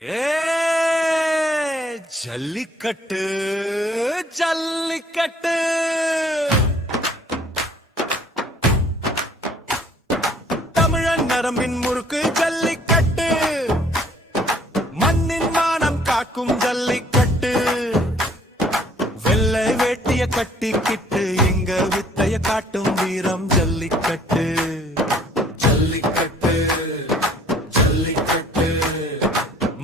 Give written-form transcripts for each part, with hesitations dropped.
ஏ ஜல்லிக்கட்டு ஜல்லிக்கட்டு தமிழன் நரம்பின் முறுக்கு ஜல்லிக்கட்டு மண்ணின் மானம் காக்கும் ஜல்லிக்கட்டு வெள்ளை வேட்டிய கட்டிக்கிட்டு எங்க வித்தைய காட்டும் வீரம் ஜல்லிக்கட்டு ஜல்லிக்கட்டு ஜல்லிக்கட்டு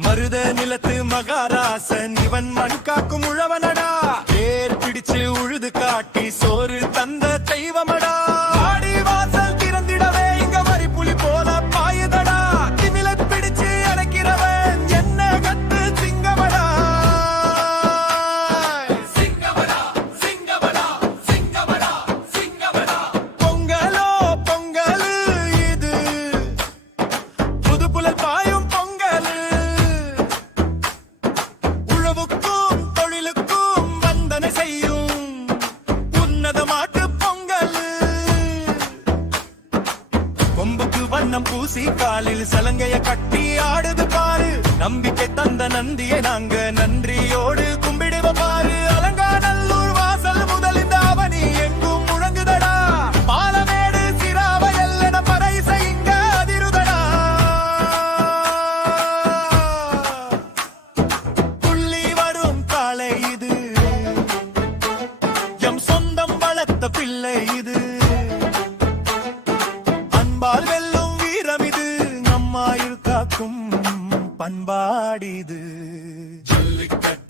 மருத நிலத்து மகாராசன் இவன் மண் காக்கும் உழவனடா பேர் பிடிச்சு உழுது காட்டி சோறு தந்த தெய்வமடா ஆடி வாசல் திறந்திடவே இங்க வரி புலி போல பாயுதடா திமில பிடிச்சு அடைக்கிறவன் என்ன கத்து சிங்கமடா சிங்கமடா சிங்கமடா சிங்கமடா சிங்கமடா பொங்கலோ பொங்கல் இது புது புலல் பாயும் பொங்கல் உழவுக்கும் தொழிலுக்கும் வந்தனை செய்யும் உன்னத மாட்டு பொங்கல் கொம்புக்கு வண்ணம் பூசி காலில் சலங்கைய கட்டி ஆடுது பாரு நம்பிக்கை தந்த நந்தியை நாங்க நன்றியோடு கும்பிடுவோம் பாரு அலங்காநல்லூர் வாசல் முதல் இந்த அவனி எங்கும் முழங்குதடா பாலமேடு சிராவயல் என பறைசை இங்க அதிருதடா துள்ளி வரும் காலை இது எம் சொந்தம் வளர்த்த பிள்ளை இது அன்பால் வெல்லும் வீரம் இது நம்மாயுள் காக்கும் பண்பாடிது ஜல்லிக்கட்டு